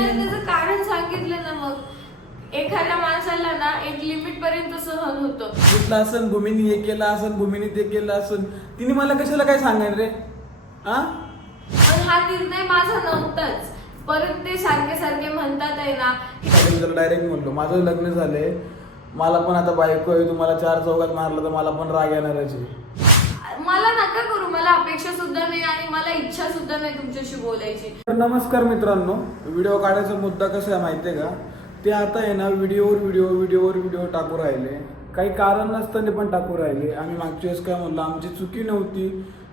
मला त्याचं कारण सांगितलं ना मग. एखाद्या माणसाला ना एक लिमिट पर्यंत सहन होतं. घेतलं असन भूमीने हे केलं असन भूमीने ते केलं असन तिने मला कशाला काय सांगायला रे? हा पण हा निर्णय माझा नव्हताच. परत ते सारखे सारखे म्हणतात आहे ना. त्याला डायरेक्ट म्हणलो माझं लग्न झालंय. मला पण आता बायको आहे तुम्हाला चार चौकात मारलं तर मला पण राग येणारच आहे. मला नका करू मला अपेक्षा सुद्धा नाही आणि मला इच्छा सुद्धा नाही तुमच्याशी बोलायची. तर नमस्कार मित्रांनो व्हिडिओ काढायचा मुद्दा कसा आहे माहिती आहे का? ते आता आहे ना व्हिडिओवर व्हिडिओ व्हिडिओवर व्हिडिओ टाकू राहिले. काही कारण नसताना पण टाकू राहिले. आम्ही मागच्या वेळेस काय म्हणलं आमची चुकी नव्हती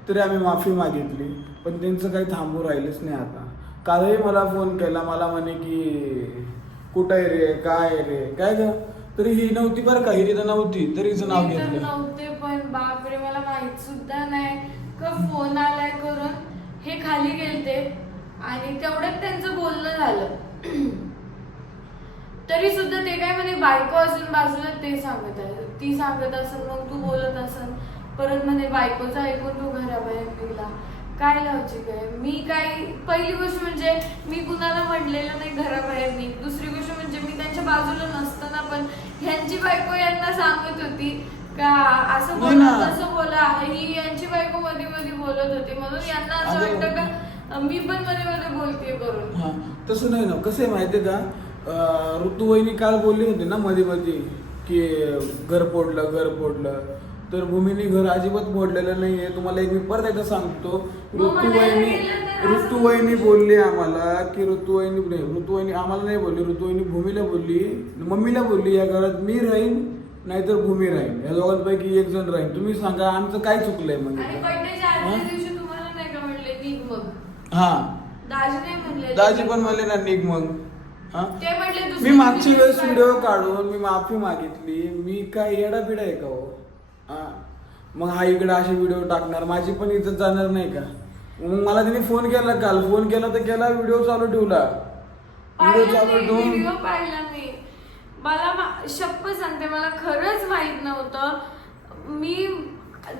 तरी आम्ही माफी मागितली. पण त्यांचं काही थांबू राहिलंच नाही आता. कालही मला फोन केला मला म्हणे की कुठं आहे रे? काय आहे रे? काय ग? तरी ही नव्हती बरं का ही तिथं नव्हती तरी हिचं नाव मी तर घेतलं. नव्हते पण बापरे मला माहीत सुद्धा नाही. का फोन आलाय करून? हे खाली गेलते आणि तेवढ्यात त्यांचं बोलणं झालं. तरी सुद्धा ते काय म्हणे बायको असून बाजूला ते सांगत आहे. ती सांगत असेल मग तू बोलत असेल परत म्हणे बायकोचं ऐकून तू घराबाहेर निघला काय लॉजिक आहे? मी काय पहिली गोष्ट म्हणजे मी कुणाला म्हणलेलं नाही घराबाहेर निघ दुसरी गोष्ट म्हणजे मी त्यांच्या बाजूला नसताना पण ह्यांची बायको यांना सांगत होती का असं नाही बोला. तसं बोला. ही यांची बायको मध्ये मध्ये बोलत होती. म्हणून यांना असं. वाटतं का मी पण मध्ये मध्ये बोलते करून. हा तसं नाही ना. कसं आहे माहितीये का? ऋतुवाहिनी काल बोलली होती ना मध्ये मध्ये की घर फोडलं घर फोडलं. तर भूमीने घर अजिबात फोडलेलं नाहीये. तुम्हाला एक मी परत एकदा सांगतो. म्हणायला ऋतुवाहिनी ऋतुवाहिनी बोलली आम्हाला की ऋतुवाहिनी नाही ऋतुवाहिनी आम्हाला नाही बोलली ऋतुवाहिनी भूमीला बोलली मम्मीला बोलली या घरात मी राहीन नाहीतर भूमी राहीन. या दोघांपैकी एक जण राहीन. तुम्ही सांगा आमचं काय चुकलंय म्हणजे? हा? मग. हा. दाजी पण म्हणले ना निघ मग. हा? मी दिवशी वेळेस व्हिडिओ काढून मी माफी मागितली. मी काय येडा बिडा आहे का हो? हा. मग हा इकडे असे व्हिडिओ टाकणार. माझी पण इज्जत जाणार नाही का? मग मला तिने फोन केला काल फोन केला तर केला व्हिडिओ चालू ठेवला. व्हिडिओ चालू ठेवून व्हिडिओ पाहिला मी मला मा- शप्प सांगते मला खरंच माहीत नव्हतं. मी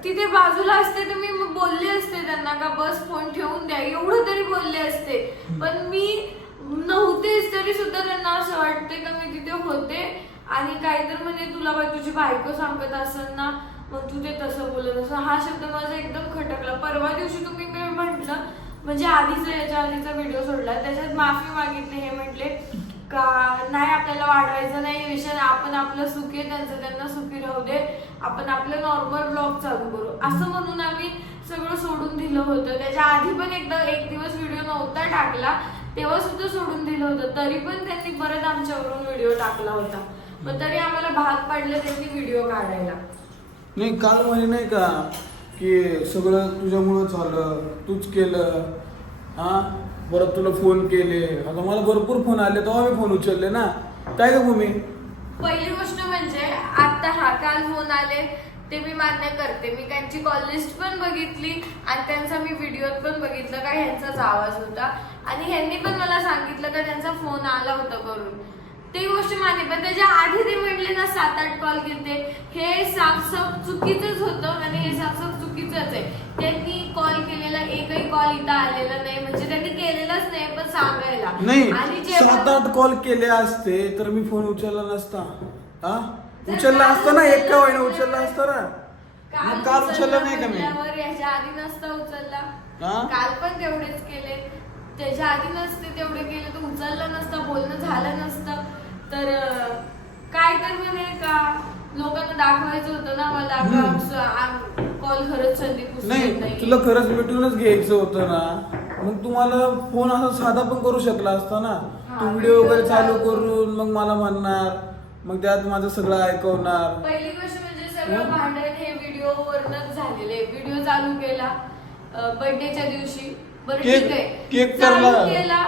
तिथे बाजूला असते तर मी बोलले असते त्यांना का बस फोन ठेवून द्या. एवढं तरी बोलले असते. पण मी नव्हतेच तरी सुद्धा त्यांना असं वाटते का मी तिथे होते. आणि काहीतरी म्हणजे तुला बाई तुझी बायको सांगत असेल ना मग तू ते तसं बोलत असं. हा शब्द माझा एकदम खटकला. परवा दिवशी तुम्ही मी म्हटलं म्हणजे आधीचा याच्या आधीचा व्हिडिओ सोडला. त्याच्यात माफी मागितली. हे म्हटले का नाही आपल्याला वाढवायचं नाही विषय. आपण आपलं सुखी त्यांचं त्यांना सुखी राहू दे. आपण आपलं नॉर्मल ब्लॉग चालू करू. असं म्हणून आम्ही सगळं सोडून दिलं होतं. त्याच्या आधी पण एकदा एक दिवस व्हिडिओ नव्हता टाकला. तेव्हा सुद्धा सोडून दिलं होतं. तरी पण त्यांनी परत आमच्यावरून व्हिडिओ टाकला होता. मग तरी आम्हाला भाग पाडलं त्यांनी व्हिडिओ काढायला. नाही काल म्हणे नाही का की सगळं तुझ्यामुळं झालं तूच केलं हा? परत तुला फोन केले. आता मला भरपूर फोन आले तेव्हा मी फोन उचलले ना. काय का भूमी? पहिली गोष्ट म्हणजे आता हा काल फोन आले ते मी मान्य करते. मी त्यांची कॉल लिस्ट पण बघितली आणि त्यांचा मी व्हिडिओत पण बघितलं का ह्यांचाच आवाज होता. आणि ह्यांनी पण मला सांगितलं का त्यांचा फोन आला होता करून. ते गोष्ट मान्य पण त्याच्या आधी ते म्हणले ना सात आठ कॉल केले हे साफसाफ चुकीचंच होतं आणि हे साफसाफ चुकीचंच आहे. त्यांनी कॉल केलेला एकही कॉल इथं आलेला नाही म्हणजे त्यांनी केलेलाच नाही पण सांगायला. नाही आणि जेव्हा- सात आठ कॉल केले असते तर मी फोन उचलला नसता. हा? उचलला असता ना एक का होईना उचलला असता ना. मग काल उचलला नाही का मी? म्हटल्यावर याच्या आधी नसता उचलला. हा? काल पण तेवढेच केले. त्याच्या आधी नसते तेवढे केले तर उचलला नसता बोलणं झालं नसतं तर अं, काय तर म्हणे का लोकांना दाखवायचं होतं ना मला कॉल खरंच संदीप नाही तुला खरंच भेटूनच घ्यायचं होतं ना. मग तुम्हाला फोन असा साधा पण करू शकला असता ना. तू व्हिडिओ वगैरे चालू करून मग मला म्हणणार. मग त्यात माझं सगळं ऐकवणार. पहिली गोष्ट म्हणजे सगळं? भांडण हे व्हिडिओ वरनच झालेले. व्हिडिओ चालू केला बर्थडेच्या दिवशी. बरं केक- ठीक आहे. केक चालू. केला.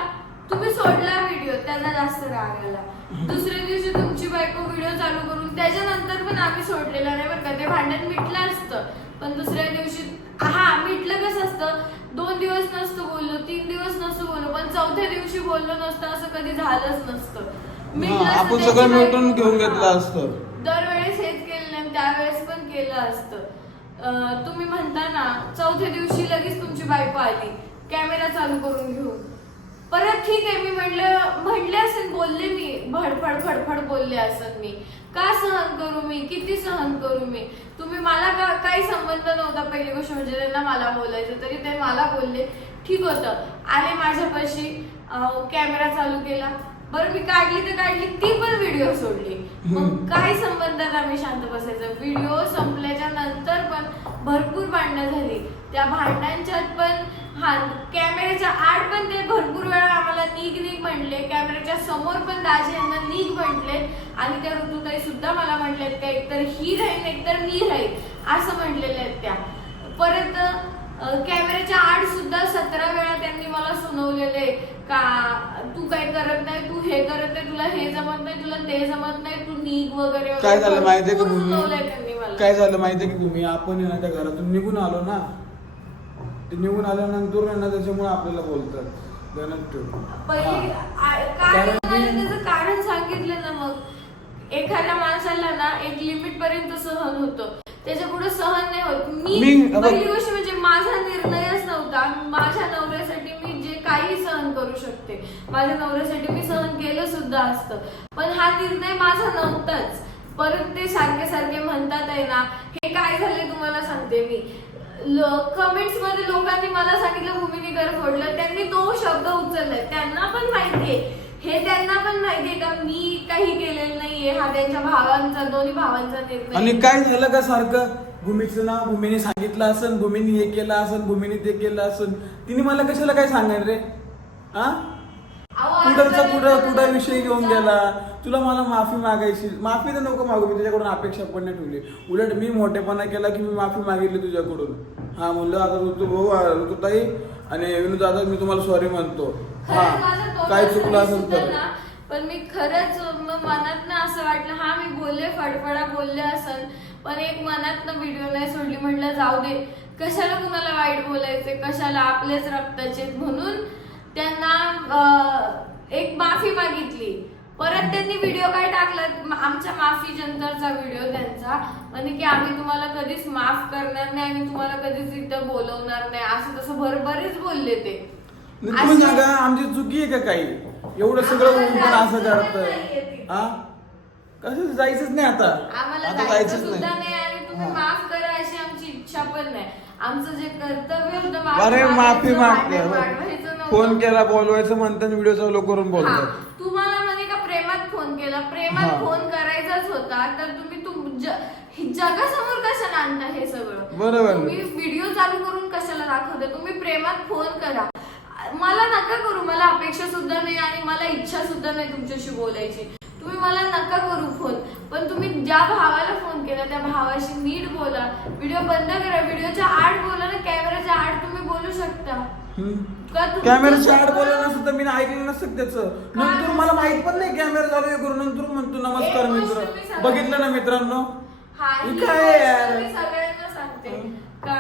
तुम्ही सोडला व्हिडिओ त्यांना जास्त राग आला. दुसऱ्या दिवशी तुमची बायको व्हिडिओ चालू करून त्याच्यानंतर पण आम्ही सोडलेला नाही बरं का. ते भांडण मिटलं असतं. पण दुसऱ्या दिवशी हा मिटलं कसं असतं? दोन दिवस नसतं बोललो तीन दिवस नसतं बोललो पण चौथ्या दिवशी बोललो नसतं असं कधी झालंच नसतं. मिटलं असतं, आपण त्याची सगळं बायको- मिटून घेऊन घेतलं असतं. दरवेळेस हेच केलं नाही त्यावेळेस पण केलं असतं. अं, तुम्ही म्हणता ना चौथ्या दिवशी लगेच तुमची बायको आली. कॅमेरा चालू करून घेऊन. परत ठीक आहे मी म्हटलं म्हणले असेल बोलले मी. भडफड फडफड बोलले असेल मी. का सहन करू मी? किती सहन करू मी? तुम्ही मला का काही संबंध नव्हता पहिली गोष्ट म्हणजे त्यांना मला बोलायचं तरी ते मला बोलले. ठीक होतं. आले माझ्यापाशी. कॅमेरा चालू केला. बरं मी काढली तर काढली ती पण व्हिडिओ सोडली. मग. काय संबंधात आम्ही शांत बसायचं. व्हिडिओ संपल्याच्या नंतर पण भरपूर भांडणं झाली. त्या भांडणांच्यात पण हा कॅमेऱ्याच्या आड पण ते भरपूर वेळा आम्हाला निघ निघ म्हणले. कॅमेऱ्याच्या समोर पण दाजी यांना निघ म्हटले. आणि त्या ऋतुताई सुद्धा मला म्हटलेत का एकतर ही राहील एकतर मी राहील असं म्हटलेले आहेत त्या. परत कॅमेऱ्याच्या आड सुद्धा सतरा वेळा त्यांनी मला सुनवलेले का तू काय करत नाही तू हे करत नाही तुला हे जमत नाही तुला ते जमत नाही तू निघ वगैरे काय झालं माहितीये का तुम्ही. काय झालं माहितीये की तुम्ही आपण आहे ना त्या घरातून निघून आलो ना. ते निघून आल्यानंतर ना त्याच्यामुळे आपल्याला बोलतात. कारण सांगितलं ना मग. एखाद्या माणसाला ना एक लिमिट पर्यंत सहन होतं. त्याच्या पुढे सहन नाही होत. मी पहिली गोष्ट म्हणजे माझा निर्णयच नव्हता. माझ्या नवऱ्यासाठी मी जे काही सहन करू शकते. माझ्या नवऱ्यासाठी मी सहन केलं सुद्धा असतं. पण हा निर्णय माझा नव्हताच. परत ते सारखे सारखे म्हणतात आहे ना हे काय झाले तुम्हाला? सांगते मी. कमेंट्समध्ये लोकांनी मला सांगितलं भूमिनी घर फोडलं. त्यांनी तो शब्द उचललाय त्यांना पण माहितीये हे त्यांना पण माहितीये का? मी काही केलेलं नाहीये. हा त्यांच्या भावांचा दोन्ही भावांचा निर्णय आणि काय झालं का सारखं? भूमीचं नाव भूमीने सांगितलं असन भूमीने हे केलं असन भूमीने ते केलं असन. तिने मला कशाला काय सांगायला रे? हा अहो, कुठंचा कुठं कुठं विषय घेऊन तुमचा- गेला. तुला मला माफी मागायची माफी तर नको मागू मी तुझ्याकडून अपेक्षा पण नाही ठेवली. उलट मी मोठेपणा केला की मी माफी मागितली तुझ्याकडून. हा म्हणलं आता ऋतू भाऊ ऋतुताई आणि विनू दादा मी तुम्हाला सॉरी म्हणतो. खरंच हा. काय चुकलं काही असेल सुद्धा तर पण मी खरंच मनात ना असं वाटलं हा मी बोलले फडफडा बोलले असन. पण एक मनात ना व्हिडिओ नाही सोडली म्हटलं जाऊ दे. कशाला कुणाला वाईट बोलायचे कशाला आपलेच रक्ताचे म्हणून त्यांना एक माफी मागितली. परत त्यांनी व्हिडिओ काय टाकला? आमच्या माफी जंतरचा व्हिडिओ त्यांचा. म्हणे की आम्ही तुम्हाला कधीच माफ करणार नाही आणि तुम्हाला कधीच इथं बोलवणार नाही. असं तसं भर बरेच बोलले ते. तुम्ही सांगा आमची चुकी आहे का काही? एवढं सगळं होऊन पण असं करत. हा? कसं जायचंच नाही आता? आम्हाला आता जायचं जायचंच नाही. नाही आणि तुम्ही. माफ करा अशी आमची इच्छा पण नाही. आमचं जे कर्तव्य अरे माफी मागते. फोन केला बोलवायचं म्हणतात व्हिडिओ चालू करून बोलतात तुम्हाला म्हणे का प्रेमात फोन केला? प्रेमात. फोन करायचाच होता. तर तुम्ही जगासमोर कशाला आणता हे सगळं? बरोबर. व्हिडिओ चालू करून कशाला दाखवता? तुम्ही प्रेमात फोन करा. मला नका करू मला अपेक्षा सुद्धा नाही आणि मला इच्छा सुद्धा नाही तुमच्याशी बोलायची. तुम्ही मला नका करू फोन पण तुम्ही ज्या भावाला फोन केला त्या भावाशी नीट बोला. व्हिडिओ बंद करा. व्हिडिओच्या आड बोला ना कॅमेराच्या आड तुम्ही बोलू शकता. कॅमेराच्या आड नसतं तर मी ऐकलं नसतं त्याचं. नंतर मला माहीत पण नाही कॅमेरा चालू आहे करून नंतर म्हणतो नमस्कार मित्र. बघितलं ना मित्रांनो? हा, हे ही काय सगळ्यांना सांगते. का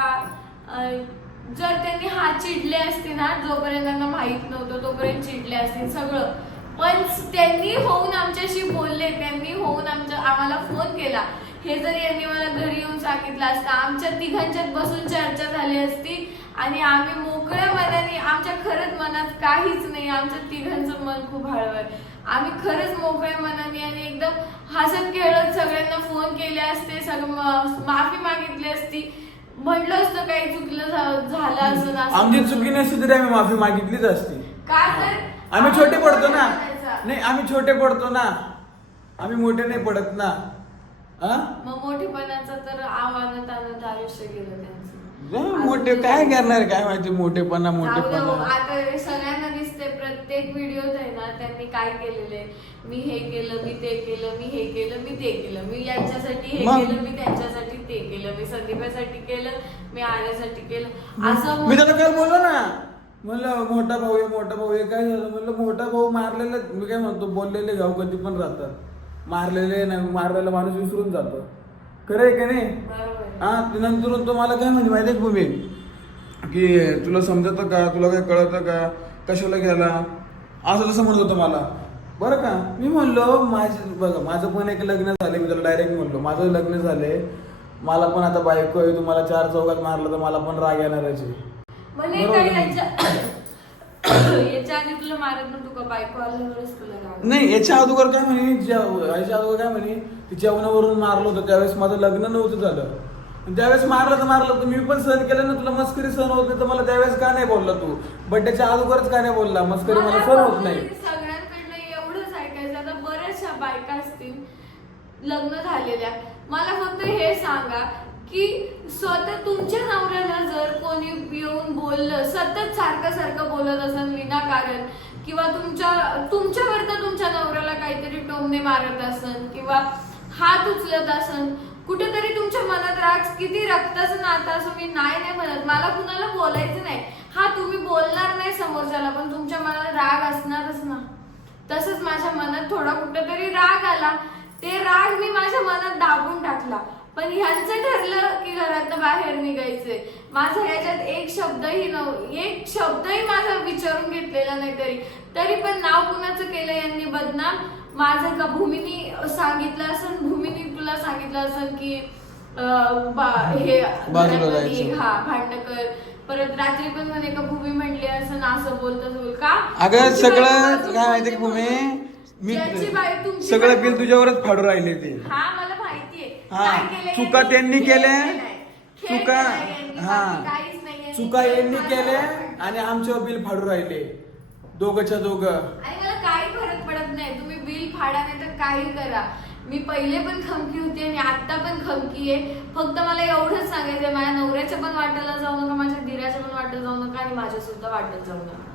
जर त्यांनी हा चिडले असते ना जोपर्यंत त्यांना माहीत नव्हतं तोपर्यंत चिडले असते सगळं. पण त्यांनी होऊन आमच्याशी बोलले त्यांनी होऊन आमच्या आम्हाला फोन केला. हे जर यांनी मला घरी येऊन सांगितलं असतं आमच्या तिघांच्यात बसून चर्चा झाली असती आणि आम्ही मोकळ्या मनाने आमच्या खरंच मनात काहीच नाही आमच्या तिघांचं मन खूप हळवं आम्ही खरंच मोकळ्या मनाने आणि एकदम हसत खेळत सगळ्यांना फोन केले असते सगळं माफी मागितली असती. म्हटलं असतं काही चुकलं झा- झालं असं आमची चुकी नसती तरी आम्ही माफी मागितलीच असती. का तर? आम्ही छोटे पडतो ना. नाही आम्ही छोटे पडतो ना. आम्ही मोठे नाही पडत ना. हा? मग मोठेपणाचं तर आव्हानात आणत आयुष्य गेलं त्यांचं. मोठे काय करणार काय माहिती मोठेपणा जाऊ दे मोठेपणा आता हे सगळ्यांना प्रत्येक व्हिडिओत आहे ना त्यांनी काय केलेले मी हे केलं मी ते केलं मी हे केलं मी ते केलं. मी यांच्यासाठी हे मग? केलं मी त्यांच्यासाठी ते केलं मी संदीपासाठी केलं मी आर्यासाठी केलं. असं मी त्याला काल बोललो ना. म्हणलं मोठा भाऊ आहे मोठा भाऊ आहे. काय झालं? म्हणलं मोठा भाऊ मारलेला मी काय म्हणतो बोललेले गाव कधी पण राहतात. मारलेले नाही मारलेला माणूस विसरून जातो. खरं आहे का नाही? बरोबर. हा ते नंतर तो मला काय म्हणजे माहिती आहे भूमी? की तुला समजतं का? तुला काय कळतं का? कशाला गेला? असं तसं म्हणत होतं मला. बरं का? मी म्हणलो माझं बघा माझं पण एक लग्न झाले मी त्याला डायरेक्ट म्हणलो. माझं लग्न झालंय. मला पण आता बायको आहे तुम्हाला चार चौकात मारलं तर मला पण राग येणारच आहे. म्हणे बरोबर काही आहे. त्यांच्या याच्या आधी तुला मारत नव्हतो का? बायको आल्यावरच तुला राग नाही याच्या अगोदर काय म्हणे? याच्या अगोदर काय म्हणे? ती जेवणावरून मारलं होतं त्यावेळेस माझं लग्न नव्हतं झालं. ज्यावेळेस मारलं तर मारलं. तर मी पण सहन केलं ना तुला मस्करी सहन होत नाही तर मला त्यावेळेस का नाही बोलला तू? बड्डेच्या अगोदरच का नाही बोलला? मस्करी मला सहन होत नाही. सगळ्यांकडनं एवढंच ऐकायचं आता बऱ्याचशा बायका असतील लग्न झालेल्या. मला फक्त हे सांगा की स्वतः तुमच्या नवऱ्याला जर कोणी येऊन बोललं सतत सारखं सारखं बोलत असेल विनाकारण किंवा तुमच्या तुमच्यावर तर तुमच्या नवऱ्याला काहीतरी टोमणे मारत असन किंवा हात उचलत असन कुठेतरी तुमच्या मनात राग किती रक्ताचं नातं असं मी नाही नाही म्हणत. मला कुणाला बोलायचं नाही. हा तुम्ही बोलणार नाही समोरच्याला पण तुमच्या मनात राग असणारच ना. तसंच माझ्या मनात थोडा कुठेतरी राग आला. ते राग मी माझ्या मनात दाबून टाकला. पण ह्यांचं ठरलं की घरात बाहेर निघायचंय. माझा ह्याच्यात एक शब्दही नव एक शब्दही माझा विचारून घेतलेला नाही तरी. तरी पण नाव कुणाचं केलं यांनी बदनाम माझं का भूमीनी सांगितलं असं भूमीनी तुला सांगितलं असं की हे. हा भांडण कर परत रात्री पण म्हणे का भूमी म्हणली असं ना असं बोल तसं बोल का अगं सगळं काय माहिती बोलते भूमी. मी सगळं बिल तुझ्यावरच फाडू राहिले ते हा मला माहितीये हा, चुका यांनी? त्यांनी केल्या. खेळ चुका हा. चुका यांनी केल्या आवडतं. आणि आमच्यावर बिल फाडू राहिले दोघच्या दोघं. आणि मला काही फरक पडत नाही. तुम्ही बिल फाडा नाही तर काही करा. मी पहिले पण खमकी होती आणि आता पण खमकी आहे. फक्त मला एवढंच सांगायचं माझ्या नवऱ्याच्या पण वाटायला जाऊ नका माझ्या दिराच्या पण वाटत जाऊ नका आणि माझ्या सुद्धा वाटत जाऊ नका.